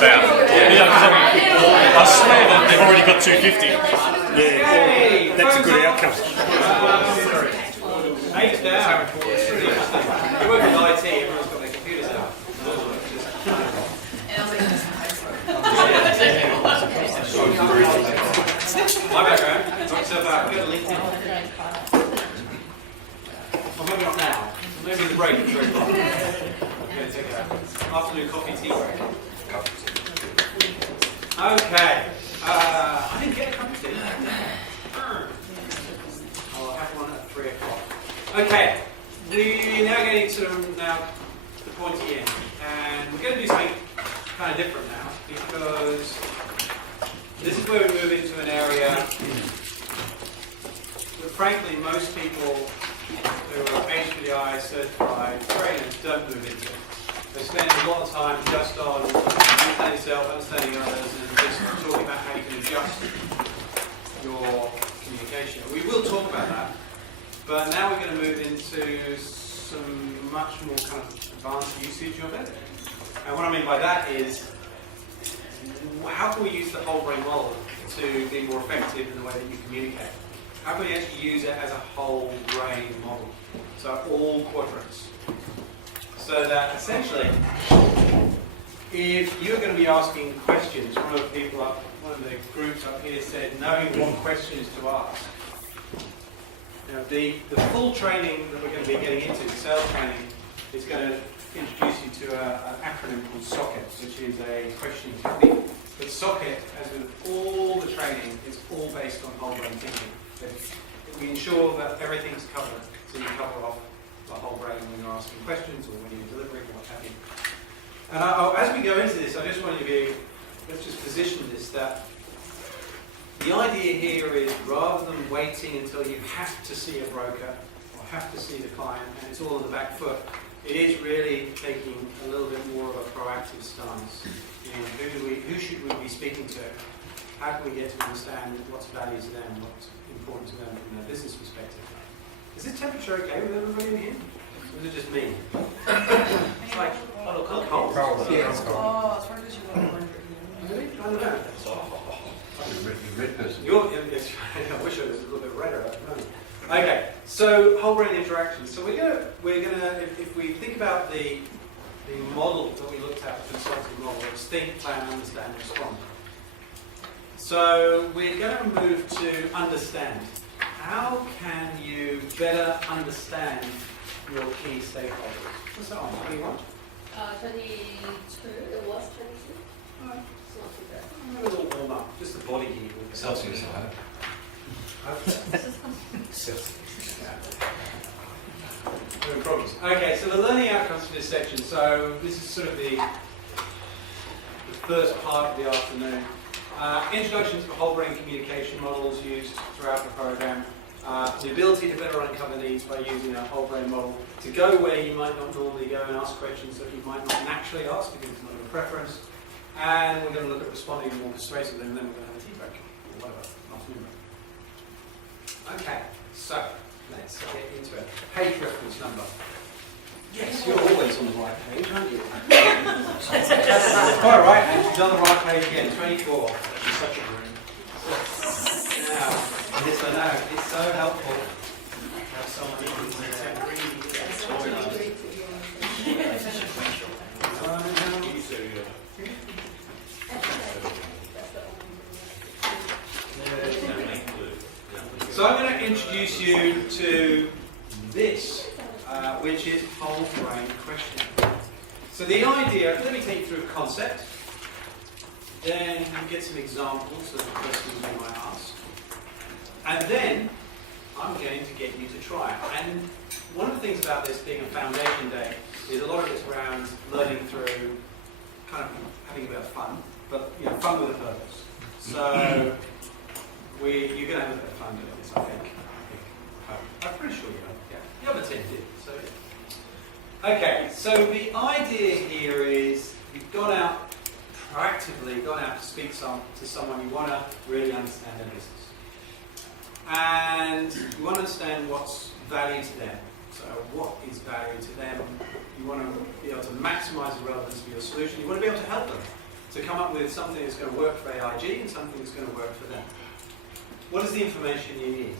this out. I swear that they've already got 250. Yeah, that's a good outcome. 8 down. You work with IT, everyone's got their computers out. My background, knock yourself out. Go to LinkedIn. Well, maybe not now. Maybe in the break at 3 o'clock. Okay, take it out. Afternoon coffee, tea break. Okay. I didn't get a cup of tea. I'll have one at 3 o'clock. Okay. We're now getting to the pointy end. And we're going to do something kind of different now because this is where we move into an area that frankly most people who are HPDI certified trainers don't move into. They spend a lot of time just on understanding yourself, understanding others, and just talking about how you can adjust your communication. We will talk about that, but now we're going to move into some much more kind of advanced usage of it. And what I mean by that is, how can we use the whole brain model to be more effective in the way that you communicate? How can we actually use it as a whole brain model? So all quadrants. So that essentially, if you're going to be asking questions, one of the groups up here said knowing what questions to ask. Now the full training that we're going to be getting into, the sales training, is going to introduce you to an acronym called SOCKET, which is a questioning technique. But SOCKET, as with all the training, is all based on whole brain thinking. We ensure that everything's covered, so you cover off the whole brain when you're asking questions or when you're delivering or what have you. And as we go into this, I just want you to be, let's just position this, that the idea here is rather than waiting until you have to see a broker or have to see the client and it's all on the back foot, it is really taking a little bit more of a proactive stance. Who should we be speaking to? How can we get to understand what's value to them, what's important to them from their business perspective? Is this temperature okay with everybody in here? Or is it just me? It's like cold. Yeah, it's cold. Oh, as far as you want to Really? I don't know. Red person. I wish it was a little bit redder. I don't know. Okay, so whole brain interaction. So we're gonna if we think about the model that we looked at, the consulting model, it's think, plan, understand, respond. So we're going to move to understand. How can you better understand your key stakeholders? What's that on? 21? 22. It was 22. Alright. It's not too bad. I'm a little warm up. Just the body heat. Celsius, No problems. Okay, so the learning outcomes for this section. So this is sort of the first part of the afternoon. Introduction to whole brain communication models used throughout the program. The ability to better uncover needs by using a whole brain model. To go where you might not normally go and ask questions that you might not naturally ask because it's not your preference. And we're going to look at responding more persuasively, and then we're going to have a tea break or whatever, afternoon break. Okay, so let's get into it. Page reference number. Yes, you're always on the right page, aren't you? Quite right, and you've done the right page again, 24. That's such a room. Now, yes, I know, it's so helpful to have someone who So I'm going to introduce you to this, which is whole brain questioning. So the idea, let me take you through a concept, then you get some examples of the questions you might ask, and then I'm going to get you to try it. And one of the things about this being a foundation day is a lot of it's around learning through kind of having a bit of fun, but fun with a purpose. So you're going to have a bit of fun doing this, I think. I'm pretty sure you know. Yeah, the other 10 did. So yeah. Okay, so the idea here is you've proactively gone out to speak to someone you want to really understand their business. And you want to understand what's value to them. So what is value to them? You want to be able to maximize the relevance of your solution. You want to be able to help them. to come up with something that's going to work for AIG and something that's going to work for them. What is the information you need?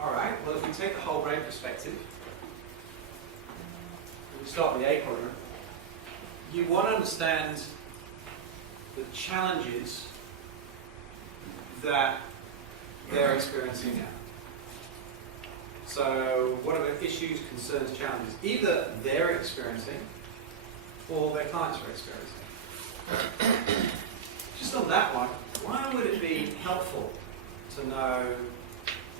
All right, well, if we take the whole brain perspective, we start with the A quadrant, you want to understand the challenges that they're experiencing now. So what are the issues, concerns, challenges? Either they're experiencing or their clients are experiencing. Just on that one, why would it be helpful to know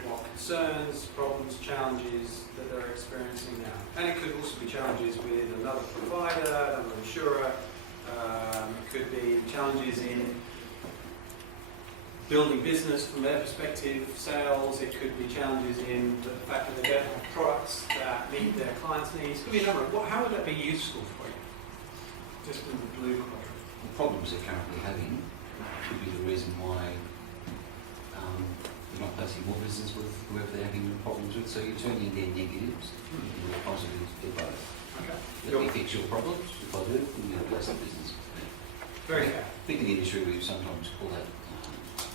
what concerns, problems, challenges that they're experiencing now? And it could also be challenges with another provider, another insurer. It could be challenges in building business from their perspective, sales. It could be challenges in the fact that they don't have products that meet their clients' needs. It could be a number of, how would that be useful for you? Just in the blue quadrant. The problems they're currently having could be the reason why you're not placing more business with whoever they're having problems with. So you're turning their negatives into positives for both. Okay. Let me fix your problems. If I do, then you're going to place the business. Very fair. I think in the industry we sometimes call that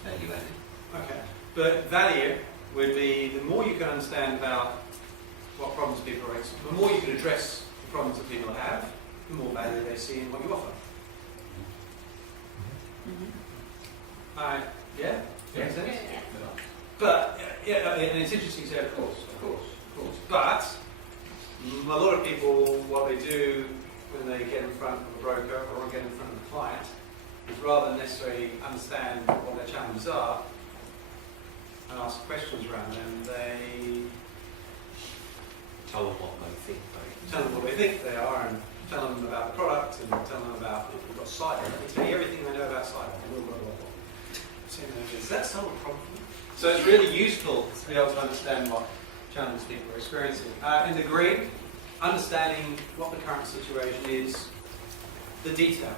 value added. Okay. But value would be the more you can understand about what problems people are experiencing, the more you can address the problems that people have, the more value they see in what you offer. Yeah? Makes sense? Yeah. But, yeah, and it's interesting to say, of course. But, a lot of people, what they do when they get in front of a broker or get in front of a client is rather than necessarily understand what their challenges are and ask questions around them, they Tell them what they think tell them what they think they are and tell them about the product and tell them about if we've got cyber. Let me tell you everything I know about cyber. Does that solve a problem? So it's really useful to be able to understand what challenges people are experiencing. In the green, understanding what the current situation is, the detail.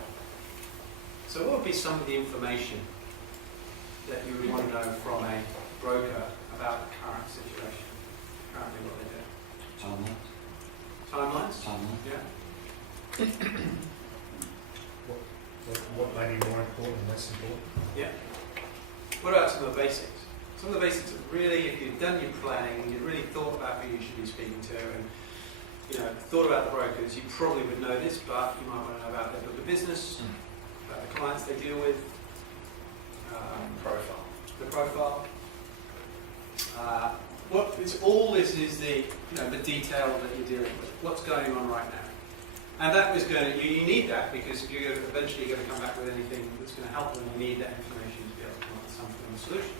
So what would be some of the information that you would want to know from a broker about the current situation, currently what they do? Timelines? Timelines? Timeline. Yeah. what may be more important and less important. Yeah. What about some of the basics? Some of the basics are really, if you've done your planning and you've really thought about who you should be speaking to and thought about the brokers, you probably would know this, but you might want to know about their book of business, about the clients they deal with, the profile. All this is the detail that you're dealing with. What's going on right now? And that was you need that because if you're eventually going to come back with anything that's going to help them, you need that information to be able to come up with some kind of solution.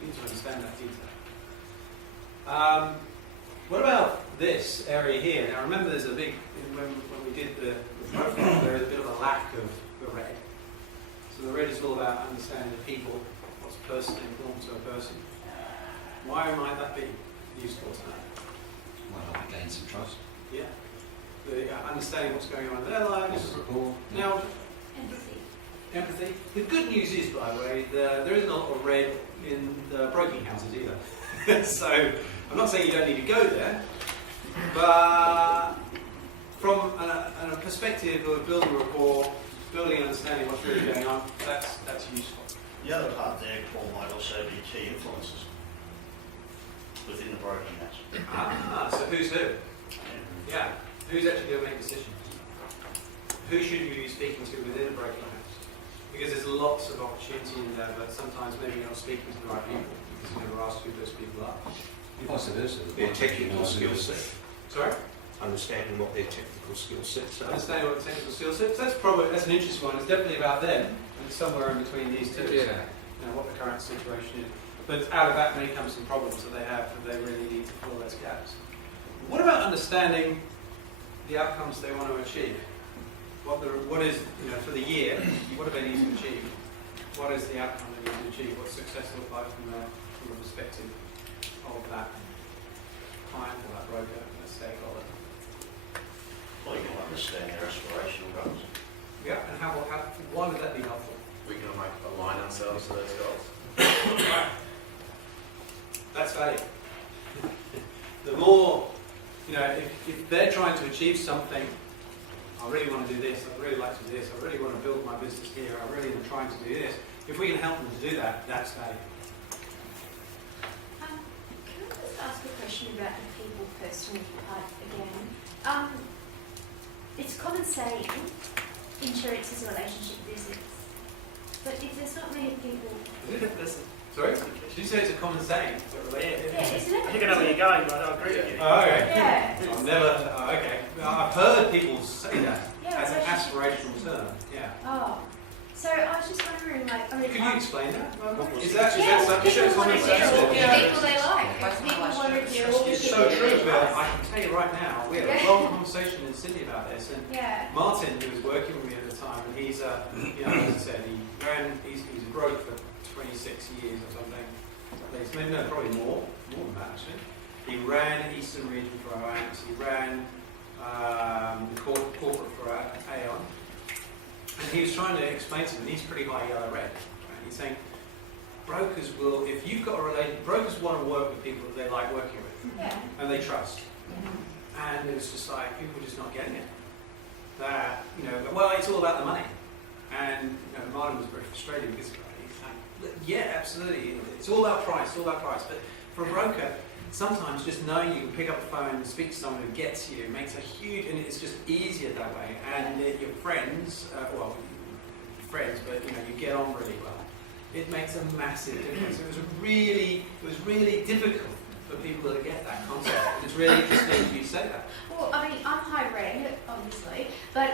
You need to understand that detail. What about this area here? Now remember there's a big, when we did the profile, there is a bit of a lack of the red. So the red is all about understanding the people, what's personally important to a person. Why might that be useful to know? Well, I gain some trust. Yeah. Understanding what's going on in their lives. Rapport. Now, Empathy. empathy. The good news is, by the way, there isn't a lot of red in the broking houses either. So, I'm not saying you don't need to go there, but from a perspective of building rapport, building an understanding of what's really going on, that's useful. The other part there, Paul, might also be key influences within the broking house. So who's who? Yeah. Who's actually going to make decisions? Who should you be speaking to within a broking house? Because there's lots of opportunity in there, but sometimes maybe you're not speaking to the right people because you never asked who those people are. Vice versa. Their technical skill set. Sorry? Understanding what their technical skill sets are. Understanding what the technical skill sets. That's an interesting one. It's definitely about them, and it's somewhere in between these two. Yeah. What the current situation is. But out of that may come some problems that they have that they really need to fill those gaps. What about understanding the outcomes they want to achieve? What is, for the year, what do they need to achieve? What is the outcome they need to achieve? What's success look like from the perspective of that client or that broker, that stakeholder? Well, you can understand their aspirational goals. Yeah, and why would that be helpful? We can align ourselves to those goals. That's value. The more, if they're trying to achieve something, I really want to do this, I'd really like to do this, I really want to build my business here, I really am trying to do this. If we can help them to do that, that's valuable. Can I just ask a question about the people personal part again? It's common saying, insurance is a relationship business. But if there's not many people... Sorry? Did you say it's a common saying? Yeah, isn't it? I think I know where you're going, but I don't agree with you. Oh, okay. Yeah. I've never... Oh, okay. I've heard people say that Yeah, as an relationship aspirational term. Yeah. Oh. So I was just wondering, like... I mean, Could you explain that? Is yeah, that something people that's want common to deal sense? with the people they like. People want to deal with It's people so true, they Bill. trust. I can tell you right now, we had a Yeah. long conversation in Sydney about this, and Yeah. Martin, who was working with me at the time, and he's, you know, as I said, he's a broker for 26 years or something, at least, maybe no, probably more than that actually. He ran Eastern Region for Alliance, he ran corporate for Aon, and he was trying to explain to them, he's pretty high yellow red, right? He's saying, brokers will, if you've got a relationship, brokers want to work with people that they like working with, Yeah. and they trust. And it was just like, people were just not getting it. That, you know, well, it's all about the money. And, you know, Martin was very frustrated because he's like, yeah, absolutely, it's all about price, all about price. But for a broker, sometimes just knowing you can pick up the phone and speak to someone who gets you makes a huge, and it's just easier that way. And your friends, well, friends, but you know, you get on really well. It makes a massive difference. It was really difficult for people to get that concept. It's really interesting you say that. Well, I mean, I'm high red, obviously, but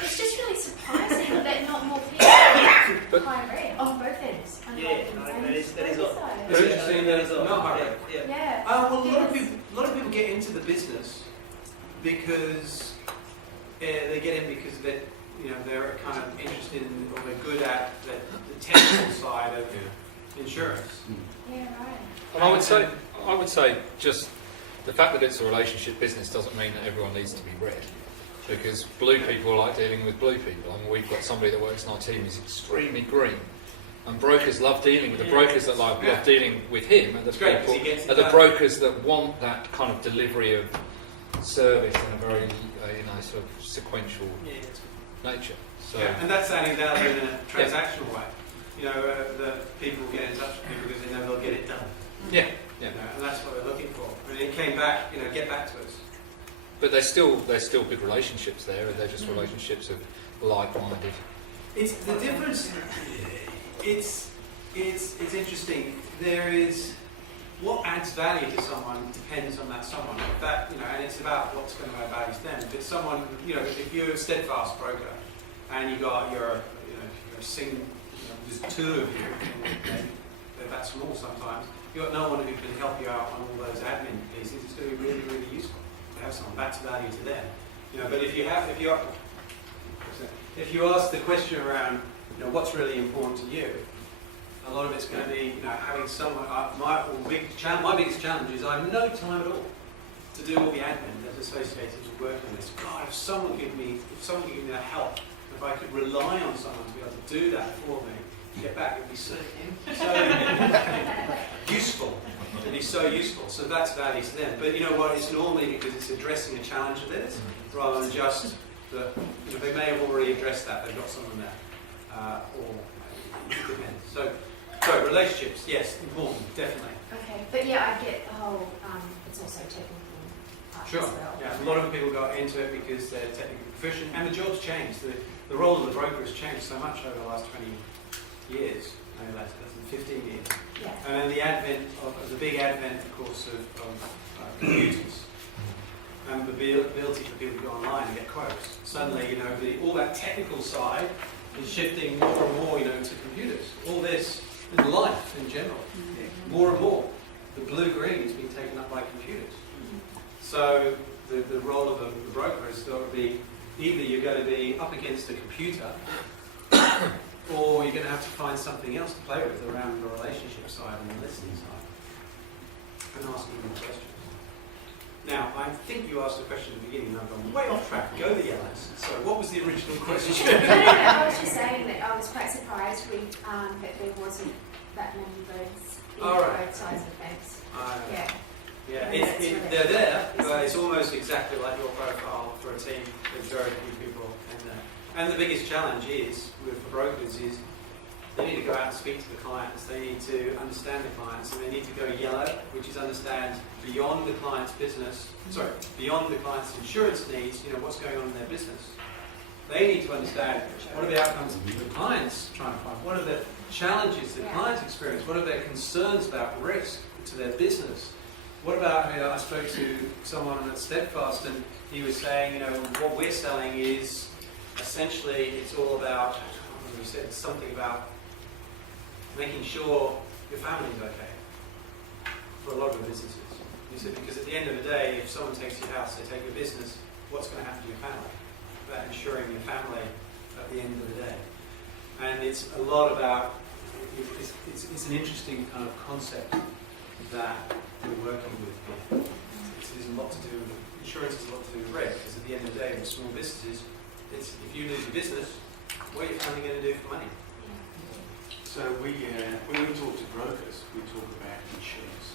it's just really surprising that not more people are high red on both ends. On Yeah, both no, ends. that is Both odd. sides. It's interesting that it's not high red. Yeah. Yeah. Well, a lot Yes. of people get into the business because they get in because they're kind of interested in, or they're good at the technical side of insurance. Yeah, right. And I would say just the fact that it's a relationship business doesn't mean that everyone needs to be red. Because blue people like dealing with blue people. I mean, we've got somebody that works in our team who's extremely green. And brokers love dealing with the brokers that love dealing with him, and the It's great, 'cause he people gets it are the done. brokers that want that kind of delivery of service in a very sort of sequential nature. So Yeah, and that's adding value in a transactional way. You know, that people will get in touch with people because they know they'll get it done. yeah. You know, and that's what they're looking for. I mean, it came back, get back to us. But there's still good relationships there. They're just relationships of like-minded. It's the difference. It's interesting. There is what adds value to someone depends on that someone. If that and it's about what's going to add value to them. If it's someone, if you're a steadfast broker and you're single, there's two of you, they're that small sometimes. You've got no one who can help you out on all those admin pieces. It's going to be really, really useful to have someone. That's value to them. But if you ask the question around, what's really important to you, a lot of it's going to be, having someone. My biggest challenge is I have no time at all to do all the admin that's associated with working on this. God, if someone give me the help, if I could rely on someone to be able to do that for me, get back, it'd be so useful. It'd be so useful. So that's value to them. But you know what? It's normally because it's addressing a challenge of this, rather than just that. They may have already addressed that. They've got someone there, or it depends. So relationships, yes, important, definitely. Okay, but yeah, I get the whole, it's also technical part Sure. as well. Yeah, a lot of people got into it because they're technically proficient, and the job's changed. The role of the broker has changed so much over the last 20 years, no less than 15 years. Yeah. And then the big advent, of course, of computers, and the ability for people to go online and get quotes. Suddenly, all that technical side is shifting more and more, to computers. All this in life in general, more and more, the blue-green is being taken up by computers. So the role of the broker is got to be either you're going to be up against a computer, or you're going to have to find something else to play with around the relationship side and the listening side, and asking more questions. Now, I think you asked a question at the beginning, and I've gone way off track. Go the yellows. So, what was the original question? No, I was just saying that I was quite surprised with that there wasn't that many birds in All right. both sides of the fence. Yeah. Yeah, That's they're there, but it's almost exactly like your profile for a team with very few people in there. And the biggest challenge is, with the brokers, is they need to go out and speak to the clients, they need to understand the clients, and they need to go yellow, which is understand beyond the client's business, beyond the client's insurance needs, what's going on in their business. They need to understand what are the outcomes that the client's trying to find, what are the challenges that clients experience, what are their concerns about risk to their business. What about, I spoke to someone at Steadfast and he was saying, what we're selling is essentially, it's all about, we said something about making sure your family's okay for a lot of the businesses. He said, because at the end of the day, if someone takes your house, they take your business, what's going to happen to your family? About ensuring your family at the end of the day. And it's a lot about, it's an interesting kind of concept that we're working with here. There's a lot to do, insurance has a lot to do with risk, because at the end of the day, with small businesses, if you lose your business, what are your family going to do for money? So when we talk to brokers, we talk about insurance.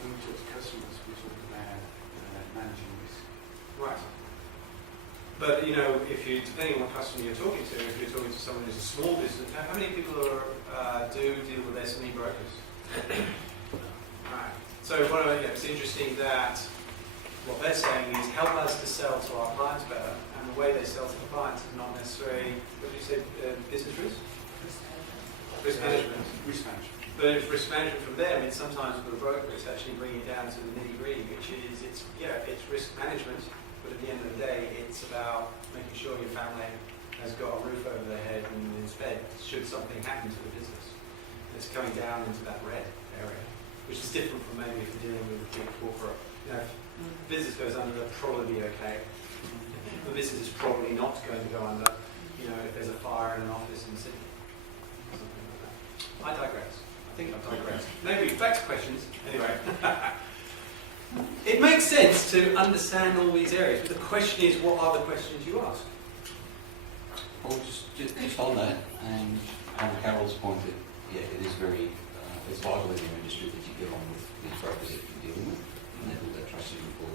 When we talk to customers, we talk about managing risk. Right. But if you, depending on what customer you're talking to, if you're talking to someone who's a small business, how many people do deal with SME brokers? Right. So it's interesting that what they're saying is help us to sell to our clients better, and the way they sell to the clients is not necessarily, what did you say, business risk? Risk management. Risk management. But if risk management from there, sometimes with a broker, it's actually bringing it down to the nitty-gritty, which is, it's risk management, but at the end of the day, it's about making sure your family has got a roof over their head and is fed should something happen to the business. It's coming down into that red area, which is different from maybe if you're dealing with a big corporate. If business goes under, they'll probably be okay. The business is probably not going to go under, if there's a fire in an office in Sydney. Something like that. I digress. I think I've digressed. Maybe back to questions. Anyway. It makes sense to understand all these areas, but the question is, what are the questions you ask? Well, just on that, and on Carol's point that, it is very, it's vital in your industry that you get on with these brokers that you're dealing with, and they build that trust in rapport.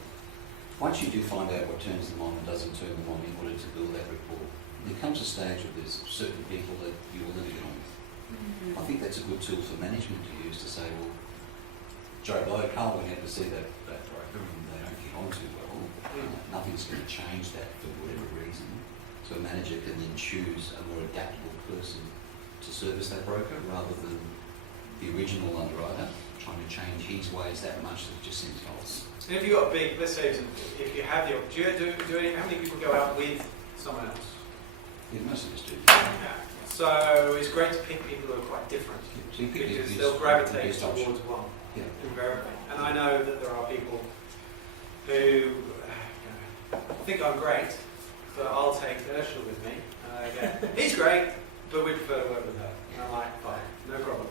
Once you do find out what turns them on and doesn't turn them on in order to build that rapport, there comes a stage where there's certain people that you will never get on with. Mm-hmm. I think that's a good tool for management to use to say, well, Joe Blow, Carl went out to see that broker and they don't get on too well. Nothing's going to change that for whatever reason. So a manager can then choose a more adaptable person to service that broker rather than the original underwriter trying to change his ways that much that it just seems false. And if you've got big, let's say, if you have the opportunity, how many people go out with someone else? Yeah, most of us do. Yeah. So it's great to pick people who are quite different, So you pick because the they'll gravitate best option. towards one, Yeah. invariably. And I know that there are people who think I'm great, but I'll take Ursula with me. He's great, but we prefer to work with her. And I'm like, fine, no problem.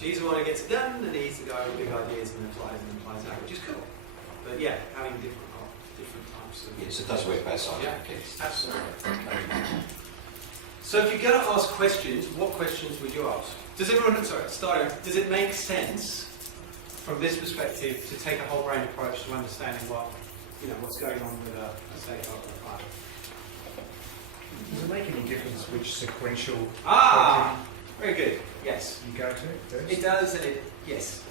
She's the one who gets it done, and he's the guy with big ideas and applies out, which is cool. But yeah, having different types of... Yes, it does work both sides. Yeah, Yes. absolutely. So if you're going to ask questions, what questions would you ask? Does it make sense from this perspective to take a whole brain approach to understanding what's going on with a stakeholder or a client? Does it make any difference which sequential Very good. Yes. you go to first? It does, and yes.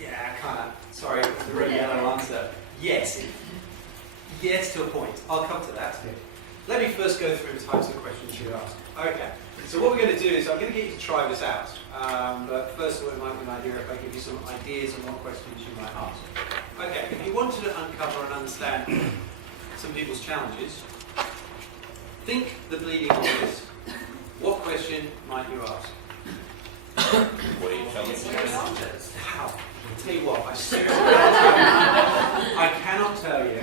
Yeah, kind of. Sorry, the really yellow answer. Yes. Yes, to a point. I'll come to that. Yeah. Let me first go through the types of questions you ask. Okay. So what we're going to do is I'm going to get you to try this out. But first of all, it might be an idea if I give you some ideas on what questions you might ask. Okay. If you wanted to uncover and understand some people's challenges, think the bleeding obvious. What question might you ask? What are you telling me? How? I'll tell you what, I cannot tell you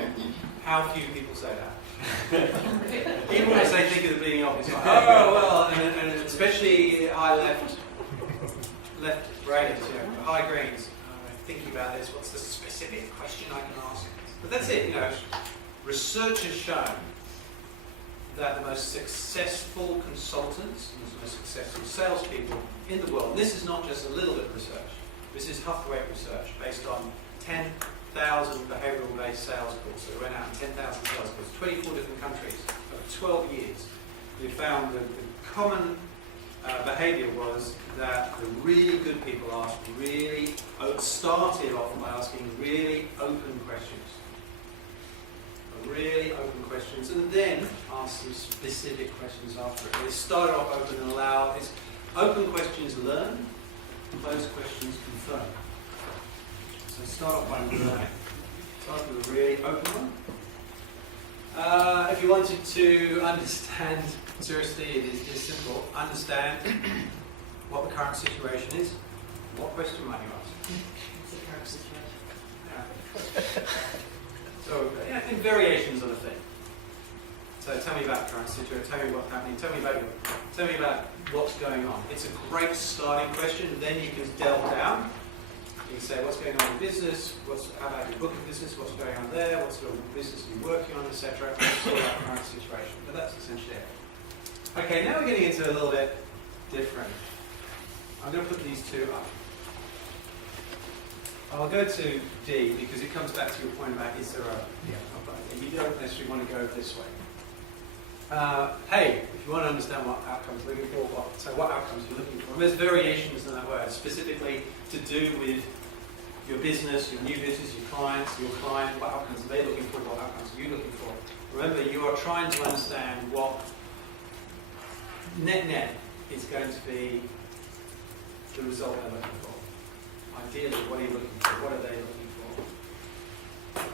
how few people say that. Even when they think of the bleeding obvious, like, oh well, and especially I left brainers, high greens, thinking about this, what's the specific question I can ask? But that's it, research has shown that the most successful consultants and the most successful salespeople in the world, and this is not just a little bit of research, this is Huthwaite research based on 10 10,000 behavioural-based sales calls. So we went out in 10,000 sales calls, 24 different countries, over 12 years. We found that the common behaviour was that the really good people started off by asking really open questions. Really open questions, and then ask some specific questions after it. They started off open and allow it's open questions learn, closed questions confirm. So start off by learning. Start with a really open one. If you wanted to understand, seriously, it is this simple. Understand what the current situation is. What question might you ask? What's the current situation? Yeah. So, yeah, I think variations on a thing. So tell me about the current situation, tell me what's happening, tell me about what's going on. It's a great starting question, then you can delve down. You can say what's going on in business, how about your book of business, what's going on there, what sort of business are you working on, etc. It's all about the current situation, but that's essentially it. Okay, now we're getting into a little bit different. I'm going to put these two up. I'll go to D because it comes back to your point about is there a... You don't necessarily want to go this way. Hey, if you want to understand what outcomes you're looking for, what outcomes you're looking for. And there's variations in that word, specifically to do with your business, your new business, your client, what outcomes are they looking for, what outcomes are you looking for. Remember, you are trying to understand what net is going to be the result they're looking for. Ideally, what are you looking for? What are they looking for?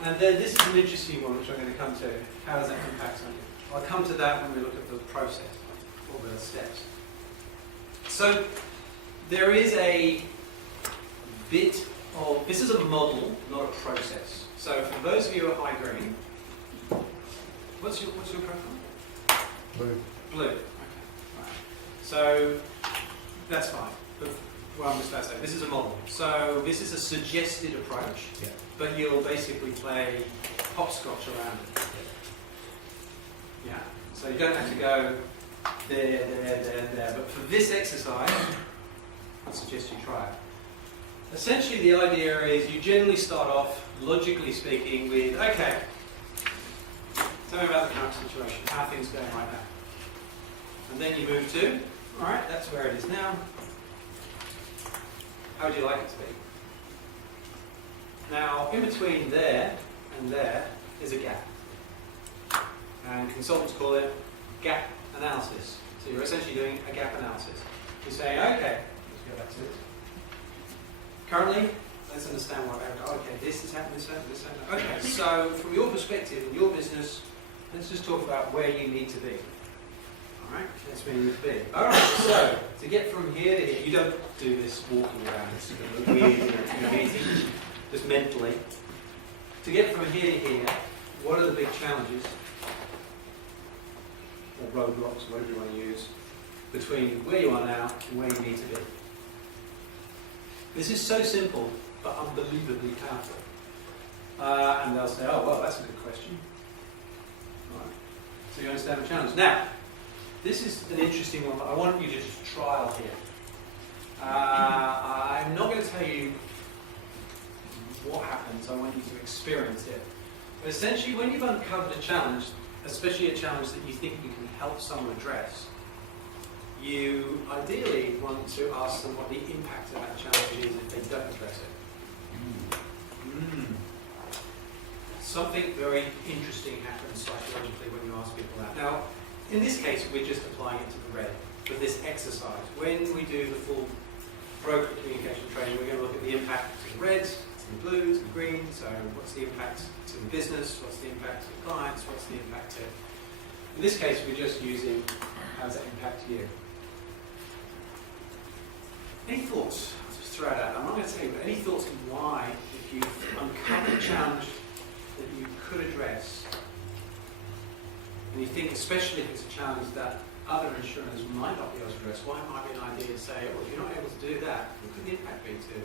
And then this is an interesting one, which I'm going to come to. How does that impact on you? I'll come to that when we look at the process, or the steps. So there is a bit of, this is a model, not a process. So for those of you who are high green, what's your preference? Blue. Blue. Okay. Right. So that's fine. But well, I'm just about to say, this is a model. So this is a suggested approach, but you'll basically play hopscotch around it. Yeah. So you don't have to go there. But for this exercise, I suggest you try it. Essentially, the idea is you generally start off, logically speaking, with, okay, tell me about the current situation, how are things going right now? And then you move to, all right, that's where it is now. How would you like it to be? Now, in between there and there is a gap. And consultants call it gap analysis. So you're essentially doing a gap analysis. You're saying, okay, let's go back to it. Currently, let's understand what happened. Okay, this is happening, this happened, this happened. Okay, so from your perspective, in your business, let's just talk about where you need to be. Alright, that's where you need to be. Alright, so to get from here to here, you don't do this walking around, it's sort of weird, meeting, just mentally. To get from here to here, what are the big challenges, or roadblocks, whatever you want to use, between where you are now and where you need to be? This is so simple, but unbelievably powerful. And they'll say, oh, well, that's a good question. Right. So you understand the challenge. Now, this is an interesting one that I want you to just trial here. I'm not going to tell you what happens, I want you to experience it. But essentially, when you've uncovered a challenge, especially a challenge that you think you can help someone address, you ideally want to ask them what the impact of that challenge is if they don't address it. Something very interesting happens psychologically when you ask people that. Now, in this case, we're just applying it to the red for this exercise. When we do the full broker communication training, we're going to look at the impact to the red, to the blue, to the green. So what's the impact to the business? What's the impact to the clients? What's the impact to... In this case, we're just using how does that impact you? Any thoughts? I'll just throw it out. I'm not going to tell you, but any thoughts on why, if you've uncovered a challenge that you could address, and you think, especially if it's a challenge that other insurers might not be able to address, why it might be an idea to say, well, if you're not able to do that, what could the impact be to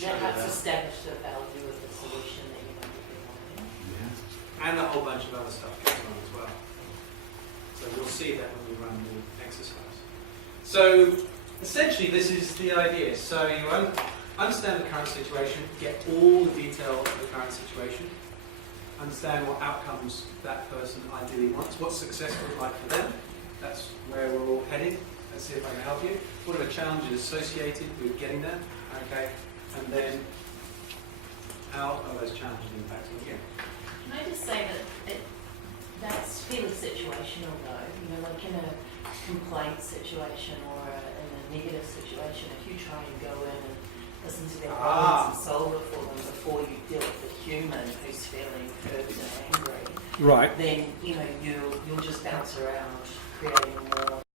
That helps establish the value of the solution that you're going to be providing. Yeah. And a whole bunch of other stuff goes on as well. So we'll see that when we run the exercise. So essentially, this is the idea. So understand the current situation, get all the detail of the current situation, understand what outcomes that person ideally wants, what success would like for them. That's where we're all heading. Let's see if I can help you. What are the challenges associated with getting there? Okay, and then how are those challenges impacting you? Can I just say that that's fairly situational though, you know, like in a complaint situation or in a negative situation, if you try and go in and listen to their problems and solve it for them before you deal with the human who's feeling hurt and angry, Right. then, you know, you'll just bounce around creating more